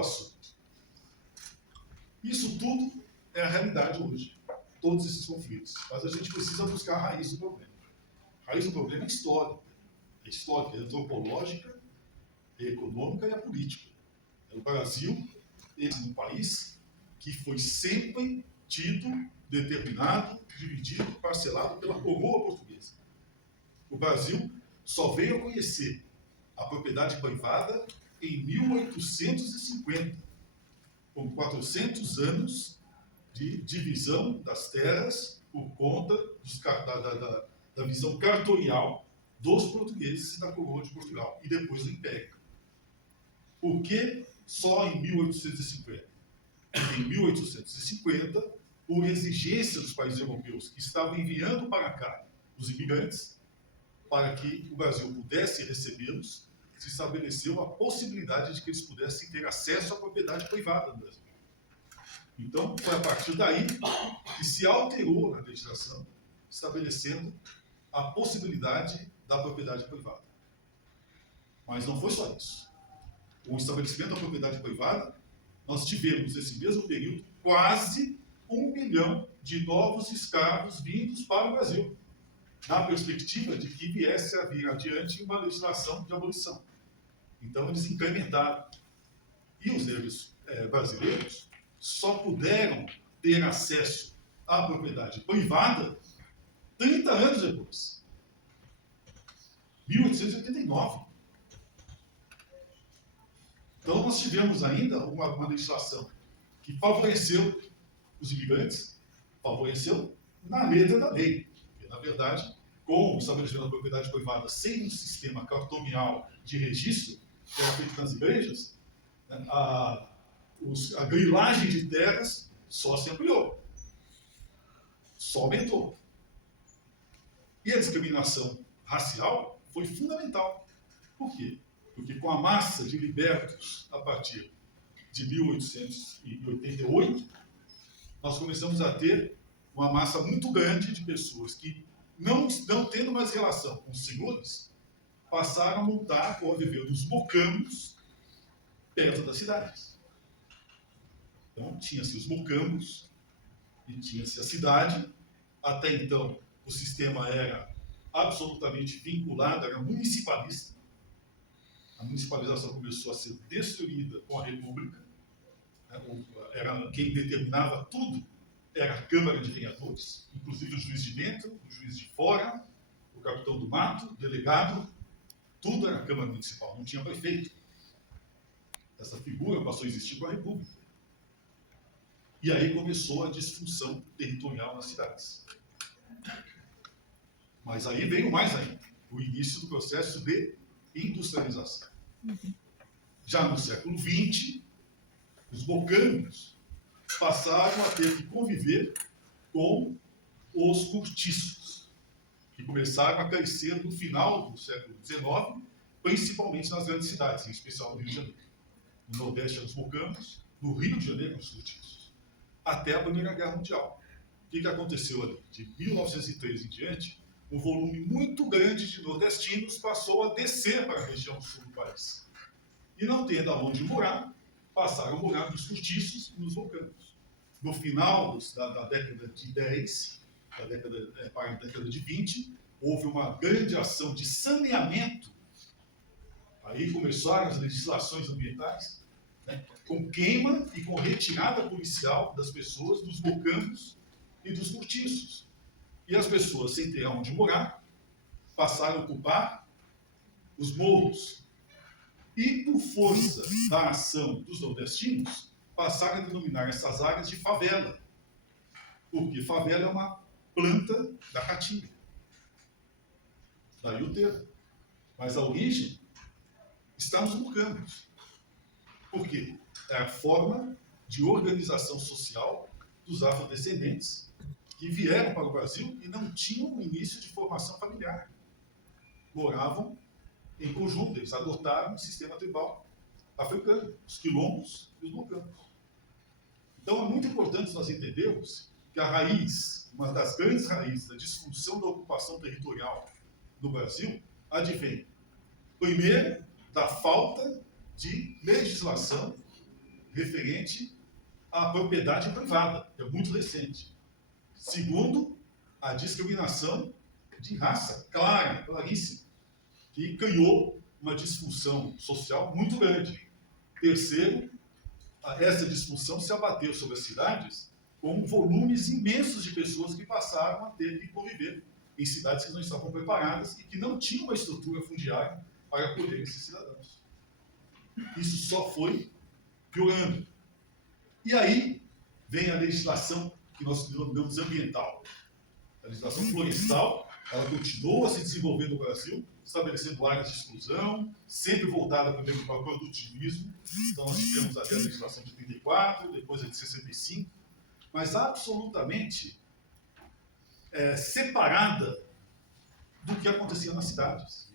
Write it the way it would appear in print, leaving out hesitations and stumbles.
assunto. Isso tudo é a realidade hoje, todos esses conflitos. Mas a gente precisa buscar a raiz do problema. A raiz do problema é histórica. É histórica, é antropológica, é econômica e é política. O Brasil é um país que foi sempre tido, determinado, dividido, parcelado pela coroa portuguesa. O Brasil só veio a conhecer a propriedade privada em 1850, com 400 anos de divisão das terras por conta da visão cartorial dos portugueses e da coroa de Portugal, e depois do Império. Por que só em 1850? Porque em 1850, por exigência dos países europeus que estavam enviando para cá os imigrantes, para que o Brasil pudesse recebê-los, se estabeleceu a possibilidade de que eles pudessem ter acesso à propriedade privada no Brasil. Então, foi a partir daí que se alterou a legislação, estabelecendo a possibilidade da propriedade privada. Mas não foi só isso. Com o estabelecimento da propriedade privada, nós tivemos, nesse mesmo período, quase 1 milhão de novos escravos vindos para o Brasil, na perspectiva de que viesse a vir adiante uma legislação de abolição. Então, eles incrementaram. E os negros brasileiros só puderam ter acesso à propriedade privada 30 anos depois. 1889. Então, nós tivemos ainda uma legislação que favoreceu os imigrantes, favoreceu na letra da lei. Porque, na verdade, com o estabelecimento da propriedade privada sem um sistema cartorial de registro, que era feito nas igrejas, a grilagem de terras só se ampliou, só aumentou. E a discriminação racial foi fundamental. Por quê? Porque com a massa de libertos a partir de 1888, nós começamos a ter uma massa muito grande de pessoas que, não tendo mais relação com os senhores, passaram a montar ou a viver nos mocambos perto das cidades. Então, tinha-se os mocambos e tinha-se a cidade. Até então, o sistema era absolutamente vinculado, era municipalista. A municipalização começou a ser destruída com a República. Quem determinava tudo era a Câmara de Vereadores, inclusive o juiz de dentro, o juiz de fora, o capitão do mato, o delegado, tudo era a Câmara Municipal, não tinha prefeito. Essa figura passou a existir com a República. E aí começou a disfunção territorial nas cidades. Mas aí veio mais ainda, o início do processo de industrialização. Já no século XX, os mocambos passaram a ter que conviver com os cortiços, que começaram a crescer no final do século XIX, principalmente nas grandes cidades, em especial no Rio de Janeiro. No Nordeste eram os mocambos, no Rio de Janeiro os cortiços, até a Primeira Guerra Mundial. O que aconteceu ali? De 1903 em diante, um volume muito grande de nordestinos passou a descer para a região sul do país. E não tendo aonde morar, passaram a morar nos cortiços e nos mocambos. No final da década de 10, para a década de 20, houve uma grande ação de saneamento. Aí começaram as legislações ambientais, com queima e com retirada policial das pessoas dos mocambos e dos cortiços. E as pessoas, sem ter onde morar, passaram a ocupar os morros. E, por força da ação dos nordestinos, passaram a denominar essas áreas de favela. Porque favela é uma planta da caatinga. Daí o termo. Mas a origem está nos mocambos. Por quê? É a forma de organização social dos afrodescendentes que vieram para o Brasil e não tinham um início de formação familiar. Moravam em conjunto, eles adotaram um sistema tribal africano, os quilombos e os mocambos. Então é muito importante nós entendermos que a raiz, uma das grandes raízes da disfunção da ocupação territorial do Brasil, advém, primeiro, da falta de legislação referente à propriedade privada, que é muito recente. Segundo, a discriminação de raça, clara, claríssima, que criou uma disfunção social muito grande. Terceiro, essa disfunção se abateu sobre as cidades com volumes imensos de pessoas que passaram a ter que conviver em cidades que não estavam preparadas e que não tinham uma estrutura fundiária para acolher esses cidadãos. Isso só foi piorando. E aí vem a legislação que nós denominamos ambiental. A legislação florestal, ela continua se desenvolvendo no Brasil, estabelecendo áreas de exclusão, sempre voltada para o produtivismo. Então nós tivemos ali a legislação de 34, depois a de 65, mas absolutamente separada do que acontecia nas cidades.